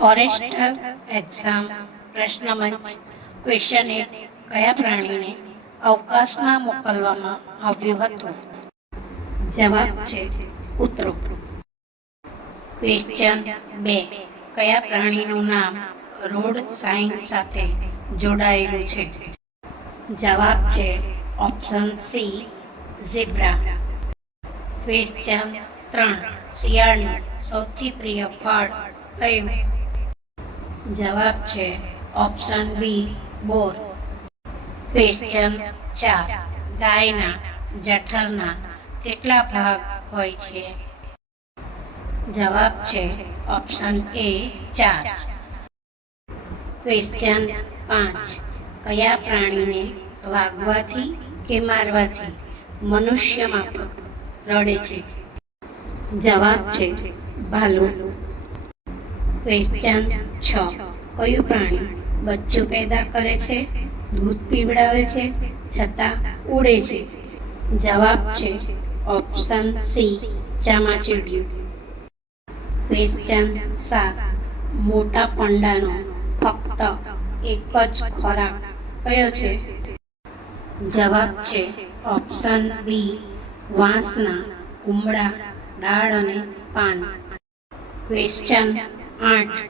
Forester exam પ્રશ્ન મંચ question 1 કયા પ્રાણીને અવકાશમાં મોકલવામાં આવ્યું હતું? જવાબ છે કૂતરો. ક્વેશ્ચન 2 કયા પ્રાણીનું નામ રોડ સાઇન સાથે જોડાયેલું છે? જવાબ છે ઓપ્શન સી ઝીબ્રા. ક્વેશ્ચન 3 શિયાળનું સૌથી પ્રિય ફળ કયું? જવાબ છે ઓપ્શન બી બોર. ક્વેશ્ચન 4 ગાયના જઠરના કેટલા ભાગ હોય છે? જવાબ છે ઓપ્શન એ 4. ક્વેશ્ચન 5 કયા પ્રાણીને વાગવાથી કે મારવાથી મનુષ્ય માફક રડે છે? જવાબ છે ભાલુ. ક્વેશ્ચન 6 કયું પ્રાણી બચ્ચું પેદા કરે છે, દૂધ પીવડાવે છે છતાં ઉડે છે? જવાબ છે ઓપ્શન સી ચામાચીડિયું. ક્વેશ્ચન 7 મોટા પંડાનો ફક્ત એક જ ખોરાક કયો છે? જવાબ છે ઓપ્શન બી વાંસના કુમળા, દાળ અને પાન. ક્વેશ્ચન 8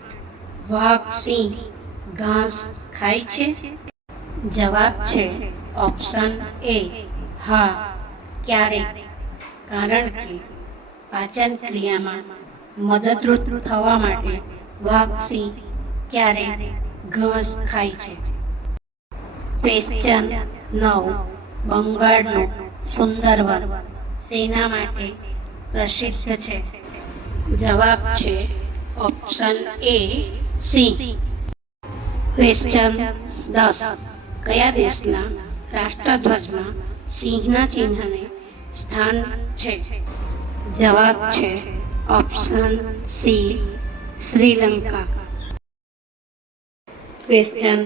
વાઘ સિંહ ઘાસ ખાય છે? જવાબ છે ઓપ્શન એ હા ક્યારેક, કારણ કે પાચન ક્રિયામાં મદદરૂપ થવા માટે વાઘ સિંહ ક્યારેક ઘાસ ખાય છે. ક્વેશ્ચન 9 બંગાળનું સુંદરવન શેના માટે પ્રસિદ્ધ છે? જવાબ છે ઓપ્શન એ સિંહ. ક્વેશ્ચન 10 કયા દેશના રાષ્ટ્રધ્વજમાં સિંહના ચિહ્નને સ્થાન છે? જવાબ છે ઓપ્શન સી શ્રીલંકા. ક્વેશ્ચન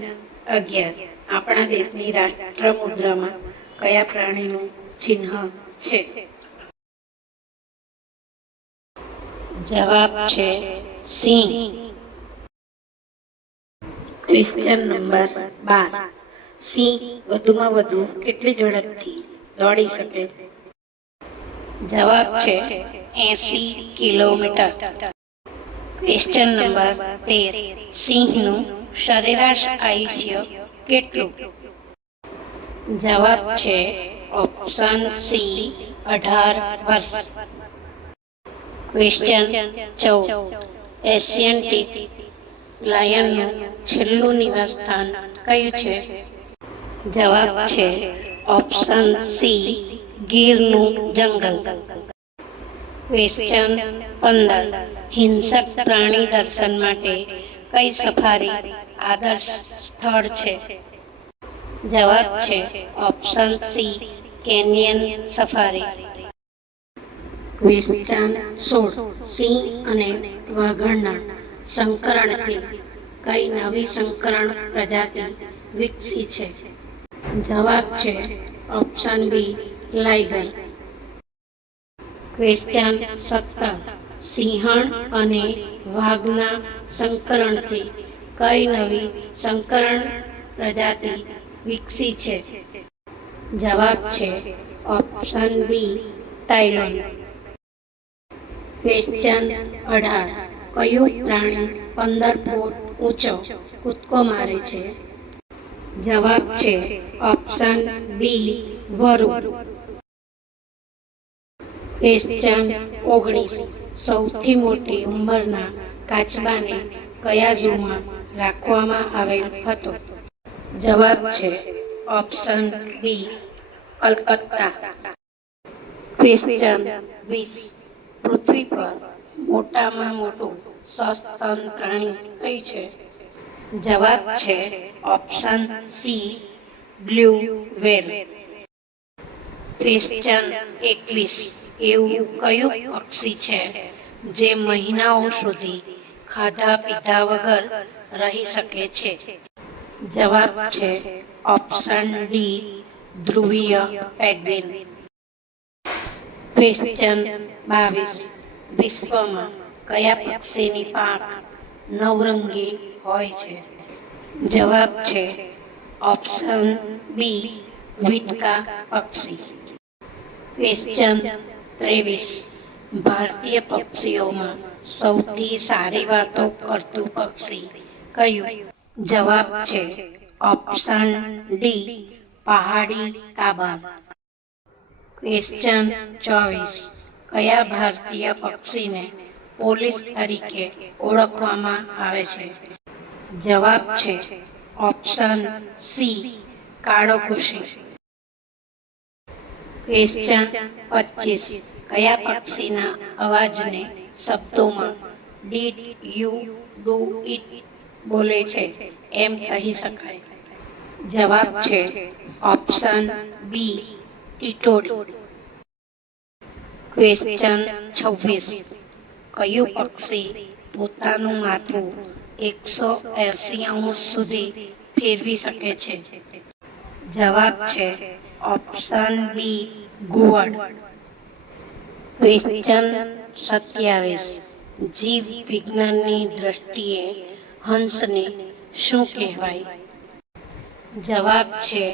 11 આપણા દેશની રાષ્ટ્ર મુદ્રામાં કયા પ્રાણીનું ચિહ્ન છે? જવાબ છે સિંહ. ક્વેશ્ચન નંબર 12 સિંહ વધુમાં વધુ કેટલી ઝડપથી દોડી શકે? જવાબ છે 80 કિલોમીટર. ક્વેશ્ચન નંબર 13 સિંહનું સરેરાશ આયુષ્ય કેટલું? જવાબ છે ઓપ્શન સી 18 વર્ષ. ક્વેશ્ચન 14 એશિયાટિક લાયનનું છેલ્લું નિવાસસ્થાન કયું છે? જવાબ છે ઓપ્શન સી ગીરનું જંગલ. ક્વેશ્ચન 15 હિંસક પ્રાણી દર્શન માટે કઈ સફારી આદર્શ સ્થળ છે? જવાબ છે option C canyon safari. Question 16 સિંહ અને વાઘણના સંકરણથી કઈ નવી સંકરણ પ્રજાતિ વિકસી છે? જવાબ છે ઓપ્શન બી લાયગર. ક્વેશ્ચન 17 સિંહણ અને વાઘના સંકરણથી કઈ નવી સંકરણ પ્રજાતિ વિકસી છે? જવાબ છે ઓપ્શન બી ટાઇલોન. ક્વેશ્ચન 18 કયું પ્રાણી 15 ફૂટ ઊંચો કૂદકો મારે છે? જવાબ છે ઓપ્શન બી વરુ. ક્વેશ્ચન 19 સૌથી મોટી ઉંમરના કાચબાને કયા ઝૂમાં રાખવામાં આવેલ હતો? જવાબ છે ઓપ્શન બી કલકત્તા. ક્વેશ્ચન 20 પૃથ્વી પર મોટામાં મોટું સસ્તન પ્રાણી કયું છે? જવાબ છે option C blue whale. Question 21 એવું કયું પક્ષી છે જે મહિનાઓ સુધી ખાધા પીધા વગર રહી શકે છે? જવાબ છે ઓપ્શન ડી ધ્રુવીય પેંગ્વિન. ક્વેશ્ચન 22 વિશ્વમાં કયા પક્ષીની પાંખ નવરંગી હોય છે. જવાબ છે ઓપ્શન બી વીટકા પક્ષી. ક્વેશ્ચન 23. ભારતીય પક્ષીઓમાં સૌથી સારી વાતો કરતું પક્ષી કયું? જવાબ છે ઓપ્શન ડી પહાડી કાબર. ક્વેશ્ચન 24. કયા ભારતીય પક્ષીને પોલીસ તરીકે ઓળખવામાં આવે છે? જવાબ છે ઓપ્શન સી કાળો કુશી. ક્વેશ્ચન 25. કયા પક્ષીના અવાજને શબ્દોમાં ડીડ યુ ડુ ઇટ બોલે છે એમ કહી શકાય? જવાબ છે ઓપ્શન બી ટીટોડી. ક્વેશ્ચન 26. કયું પક્ષી પોતાનું માથું 180 અંશ સુધી ફેરવી શકે છે? જવાબ છે ઓપ્શન બી ઘુવડ. ક્વેશ્ચન 27. જીવ વિજ્ઞાનની દ્રષ્ટિએ હંસને શું કહેવાય? જવાબ છે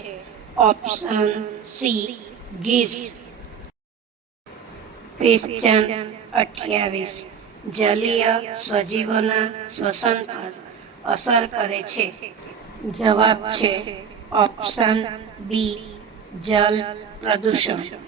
ઓપ્શન સી ગીઝ. ક્વેશ્ચન 28. જલીય સજીવોના શ્વસન પર અસર કરે છે? જવાબ છે ઓપ્શન બી જલ પ્રદૂષણ.